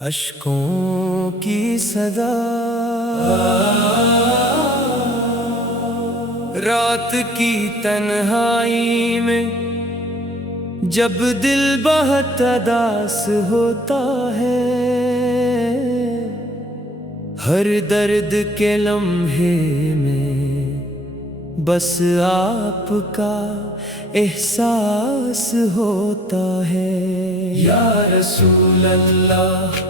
اشکوں کی صدا رات کی تنہائی میں جب دل بہت اداس ہوتا ہے، ہر درد کے لمحے میں بس آپ کا احساس ہوتا ہے۔ یا رسول اللہ،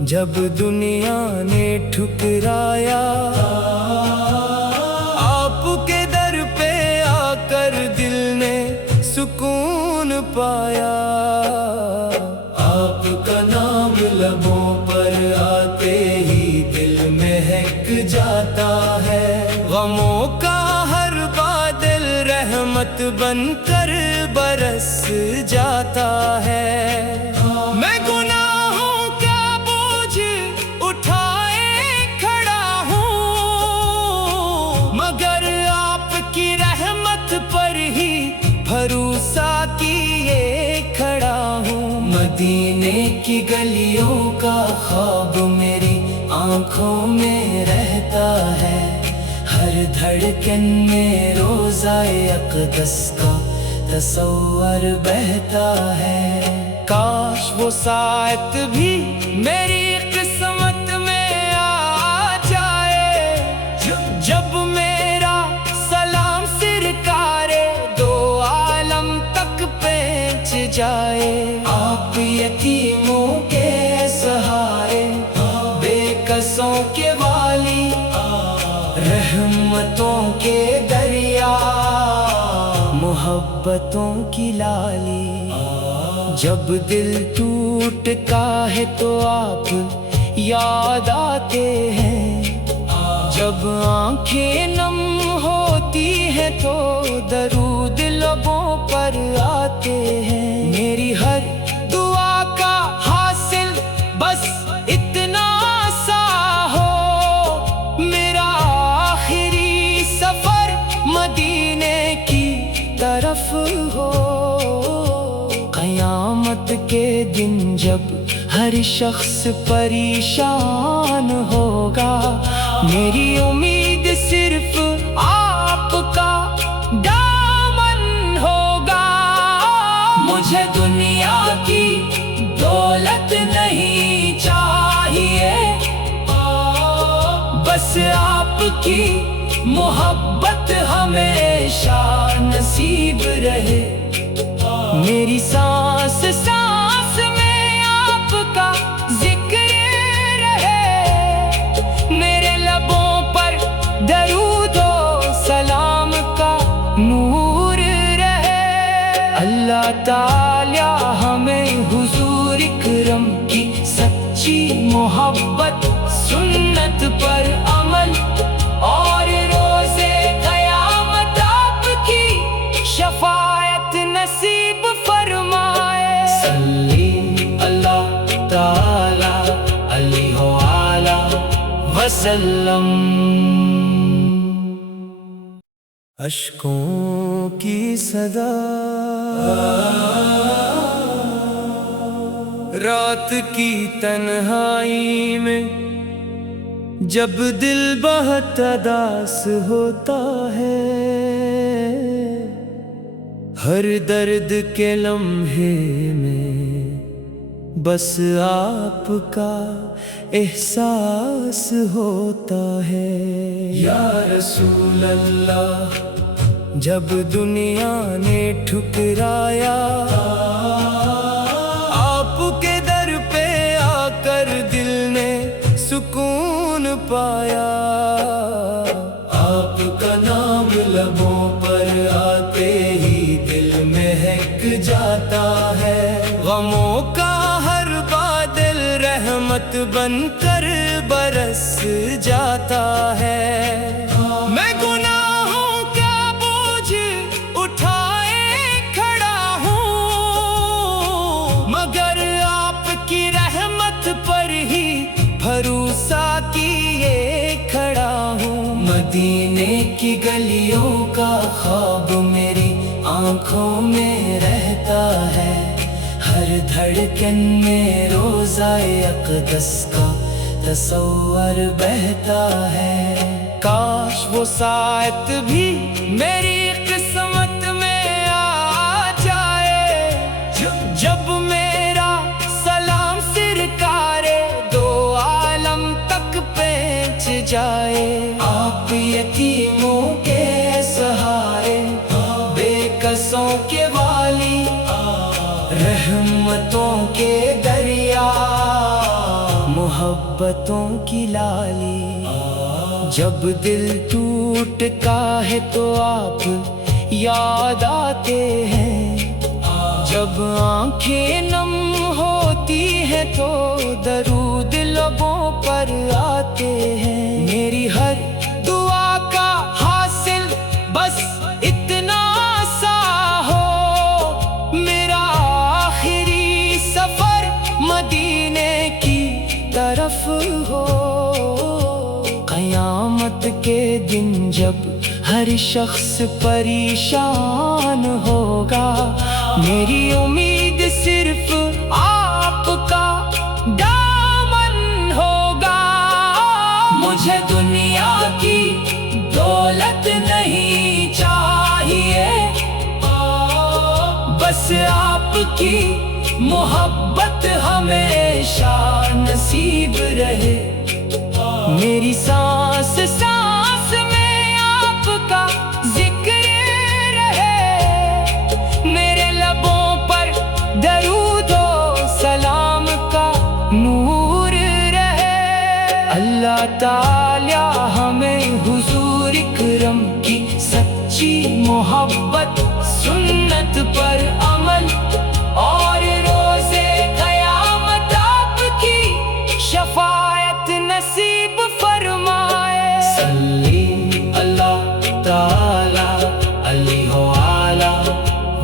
جب دنیا نے ٹھکرایا، آپ کے در پہ آ کر دل نے سکون پایا۔ آپ کا نام لبوں پر آتے ہی دل مہک جاتا ہے، غموں کا ہر بادل رحمت بن کر برس جاتا ہے۔ میں گناہوں کا بوجھ اٹھائے کھڑا ہوں، مگر آپ کی رحمت پر ہی بھروسہ کیے کھڑا ہوں۔ مدینے کی گلیوں کا خواب میری آنکھوں میں رہتا ہے، ہر دھڑکن میں روضہ اقدس کا تصور بہتا ہے۔ کاش وہ ساعت بھی میری قسمت میں آ جائے، جب میرا سلام سرکار دو عالم تک پہنچ جائے۔ آپ یتیموں کے سہارے، بے کسوں کے والی، رحمتوں کے دریا، محبتوں کی لالی۔ جب دل ٹوٹتا ہے تو آپ یاد آتے ہیں، جب آنکھیں نم ہوتی ہیں تو درود لبوں پر آتے ہیں۔ میری ہر دعا کا حاصل بس اتنا سا ہو، میرا آخری سفر مدینے کی طرف ہو۔ قیامت کے دن جب ہر شخص پریشان ہوگا، میری امید صرف آپ کا دامن ہوگا۔ مجھے دنیا کی دولت نہیں چاہیے، بس آپ کی محبت ہمیشہ نصیب رہے۔ میری سانس سانس میں آپ کا ذکر رہے، میرے لبوں پر درود و سلام کا نور رہے۔ اللہ تعالی ہمیں حضور اکرم کی سچی محبت، سنت پر عمل اور روزے قیامت آپ کی شفاعت نصیب فرمائے۔ صلی اللہ تعالی علیہ وآلہ وسلم۔ اشکوں کی صدا رات کی تنہائی میں جب دل بہت اداس ہوتا ہے، ہر درد کے لمحے میں بس آپ کا احساس ہوتا ہے۔ یا رسول اللہ، جب دنیا نے ٹھکرایا، آپ کے در پہ آ کر دل نے سکون پایا۔ آپ کا نام لبوں پر آتے ہی دل مہک جاتا ہے، غموں کا ہر بادل رحمت بن کر برس جاتا ہے۔ میں گناہوں کا بوجھ اٹھائے کھڑا ہوں، مگر آپ کی رحمت پر ہی بھروسہ کیے کھڑا ہوں۔ مدینے کی گلیوں کا خواب میری آنکھوں میں رہتا ہے، ہر دھڑکن میں روزائے اقدس کا تصور بہتا ہے۔ کاش وہ ساعت بھی میری قسمت میں آ جائے، جب میرا سلام سرکار دو عالم تک پہنچ جائے۔ آپ یتیموں کے سہارے، بے کسوں کے والی، رحمتوں کے دریا، محبتوں کی لالی۔ جب دل ٹوٹتا ہے تو آپ یاد آتے ہیں، جب آنکھیں نم ہوتی ہیں تو درود لبوں پر آتے ہیں۔ میری ہر دعا کا حاصل بس اتنا سا ہو، میرا آخری سفر مدینے کی طرف ہو۔ قیامت کے دن جب ہر شخص پریشان ہوگا، میری امید صرف آپ کا دامن ہوگا۔ مجھے دنیا کی دولت نہیں چاہیے، بس آپ کی محبت ہمیشہ نصیب رہے۔ میری سانس سانس میں آپ کا ذکر رہے، میرے لبوں پر درود و سلام کا نور رہے۔ اللہ تعالی ہمیں حضور اکرم کی سچی محبت، سنت پر عمل اور روزے قیامت آپ کی شفاعت نصیب فرمائے۔ صلی اللہ تعالی علیہ وآلہ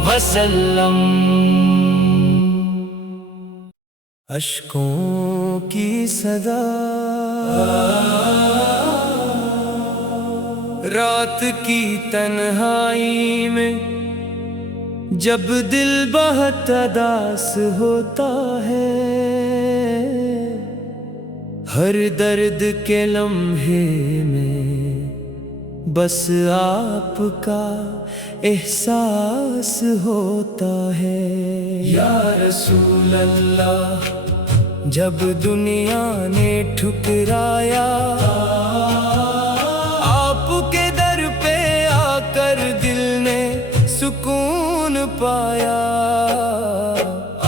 وسلم۔ اشکوں کی صدا رات کی تنہائی میں، جب دل بہت اداس ہوتا ہے، ہر درد کے لمحے میں بس آپ کا احساس ہوتا ہے۔ یا رسول اللہ، جب دنیا نے ٹھکرایا، آپ کے در پہ آ کر دل نے سکون پایا۔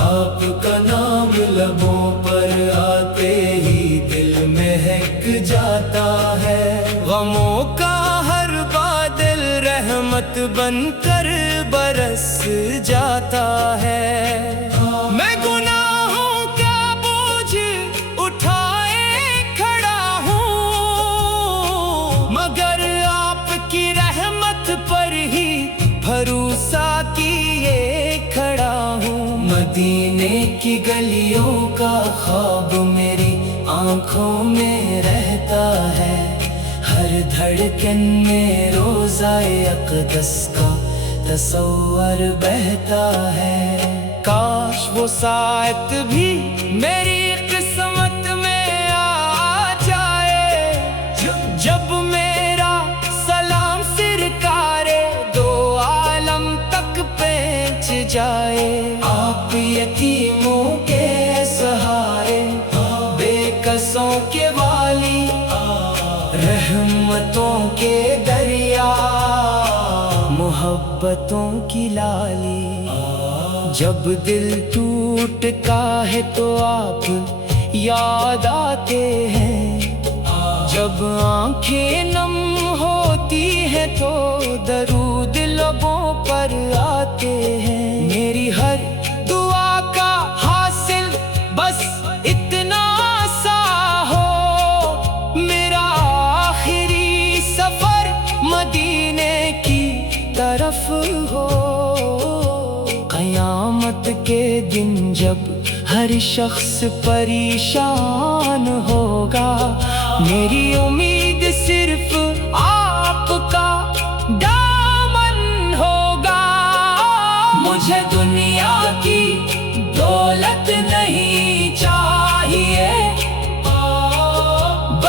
آپ کا نام لبوں پر آتے ہی دل مہک جاتا ہے، غموں کا ہر بادل رحمت بن کر برس جاتا ہے۔ میں گناہوں کا بوجھ اٹھائے کھڑا ہوں، مگر آپ کی رحمت پر ہی بھروسہ کیے کھڑا ہوں۔ مدینے کی گلیوں کا خواب میری آنکھوں میں رہتا ہے، ہر دھڑکن میں روزائے اقدس کا تصور بہتا ہے۔ کاش وہ ساعت بھی میری قسمت میں آ جائے، جب میرا سلام سرکار دو عالم تک پہنچ جائے۔ آپ یتیموں کے سہارے، بے کسوں کے والی، رحمتوں کے دریا، محبتوں کی لالی۔ جب دل ٹوٹتا ہے تو آپ یاد آتے ہیں، جب آنکھیں نم ہوتی ہیں تو درود لبوں پر آتے ہیں۔ میری ہر دعا کا حاصل بس اتنا سا ہو، میرا آخری سفر مدینے کی طرف ہو۔ قیامت کے دن جب ہر شخص پریشان ہوگا، میری امید صرف آپ کا دامن ہوگا۔ مجھے دنیا کی دولت